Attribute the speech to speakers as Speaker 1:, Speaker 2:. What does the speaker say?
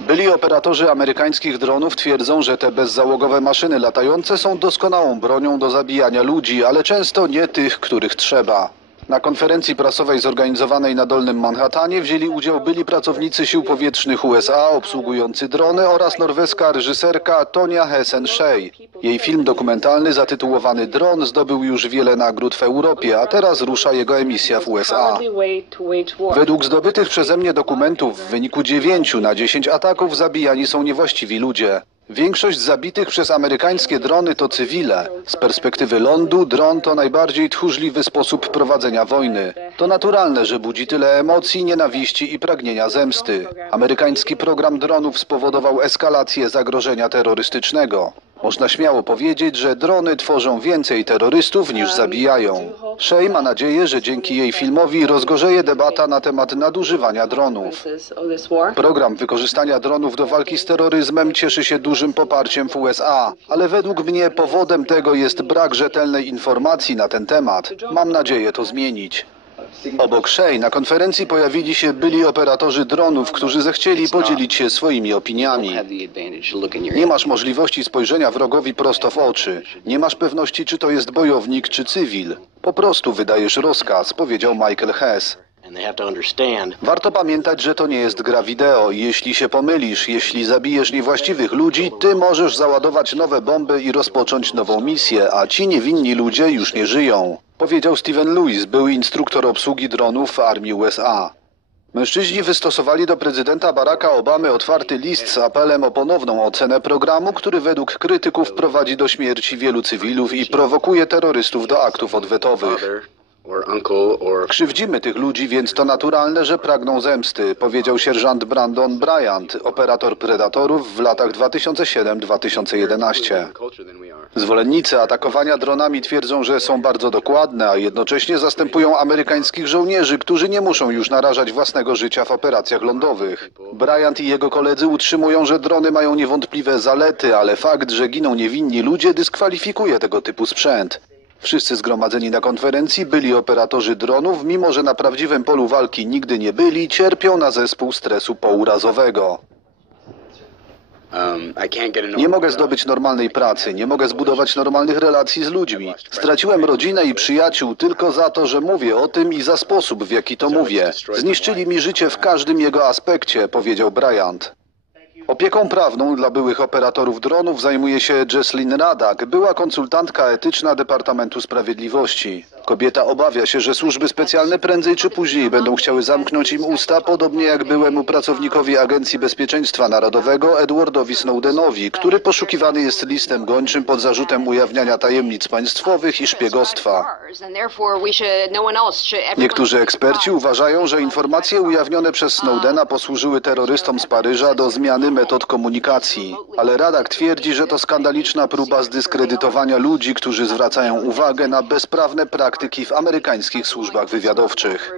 Speaker 1: Byli operatorzy amerykańskich dronów twierdzą, że te bezzałogowe maszyny latające są doskonałą bronią do zabijania ludzi, ale często nie tych, których trzeba. Na konferencji prasowej zorganizowanej na Dolnym Manhattanie wzięli udział byli pracownicy sił powietrznych USA obsługujący drony oraz norweska reżyserka Tonia Hessen-Shea. Jej film dokumentalny zatytułowany Dron zdobył już wiele nagród w Europie, a teraz rusza jego emisja w USA. Według zdobytych przeze mnie dokumentów w wyniku 9 na 10 ataków zabijani są niewłaściwi ludzie. Większość zabitych przez amerykańskie drony to cywile. Z perspektywy lądu dron to najbardziej tchórzliwy sposób prowadzenia wojny. To naturalne, że budzi tyle emocji, nienawiści i pragnienia zemsty. Amerykański program dronów spowodował eskalację zagrożenia terrorystycznego. Można śmiało powiedzieć, że drony tworzą więcej terrorystów niż zabijają. Shea ma nadzieję, że dzięki jej filmowi rozgorzeje debata na temat nadużywania dronów. Program wykorzystania dronów do walki z terroryzmem cieszy się dużym poparciem w USA, ale według mnie powodem tego jest brak rzetelnej informacji na ten temat. Mam nadzieję to zmienić. Obok Shea na konferencji pojawili się byli operatorzy dronów, którzy zechcieli podzielić się swoimi opiniami. Nie masz możliwości spojrzenia wrogowi prosto w oczy. Nie masz pewności, czy to jest bojownik, czy cywil. Po prostu wydajesz rozkaz, powiedział Michael Hess. Warto pamiętać, że to nie jest gra wideo. Jeśli się pomylisz, jeśli zabijesz niewłaściwych ludzi, ty możesz załadować nowe bomby i rozpocząć nową misję, a ci niewinni ludzie już nie żyją. Powiedział Steven Lewis, były instruktor obsługi dronów w armii USA. Mężczyźni wystosowali do prezydenta Baracka Obamy otwarty list z apelem o ponowną ocenę programu, który według krytyków prowadzi do śmierci wielu cywilów i prowokuje terrorystów do aktów odwetowych. Krzywdzimy tych ludzi, więc to naturalne, że pragną zemsty, powiedział sierżant Brandon Bryant, operator Predatorów w latach 2007-2011.
Speaker 2: culture than we are.
Speaker 1: Zwolennicy atakowania dronami twierdzą, że są bardzo dokładne, a jednocześnie zastępują amerykańskich żołnierzy, którzy nie muszą już narażać własnego życia w operacjach lądowych. Bryant i jego koledzy utrzymują, że drony mają niewątpliwe zalety, ale fakt, że giną niewinni ludzie, dyskwalifikuje tego typu sprzęt. Wszyscy zgromadzeni na konferencji byli operatorzy dronów, mimo że na prawdziwym polu walki nigdy nie byli, cierpią na zespół stresu pourazowego.
Speaker 2: Um,
Speaker 1: Nie mogę zdobyć normalnej pracy, nie mogę zbudować normalnych relacji z ludźmi. Straciłem rodzinę i przyjaciół tylko za to, że mówię o tym i za sposób, w jaki to mówię. Zniszczyli mi życie w każdym jego aspekcie, powiedział Bryant. Opieką prawną dla byłych operatorów dronów zajmuje się Jesslyn Radak, była konsultantka etyczna Departamentu Sprawiedliwości. Kobieta obawia się, że służby specjalne prędzej czy później będą chciały zamknąć im usta, podobnie jak byłemu pracownikowi Agencji Bezpieczeństwa Narodowego Edwardowi Snowdenowi, który poszukiwany jest listem gończym pod zarzutem ujawniania tajemnic państwowych i szpiegostwa. Niektórzy eksperci uważają, że informacje ujawnione przez Snowdena posłużyły terrorystom z Paryża do zmiany metod komunikacji. Ale Radak twierdzi, że to skandaliczna próba zdyskredytowania ludzi, którzy zwracają uwagę na bezprawne praktyki w amerykańskich służbach wywiadowczych.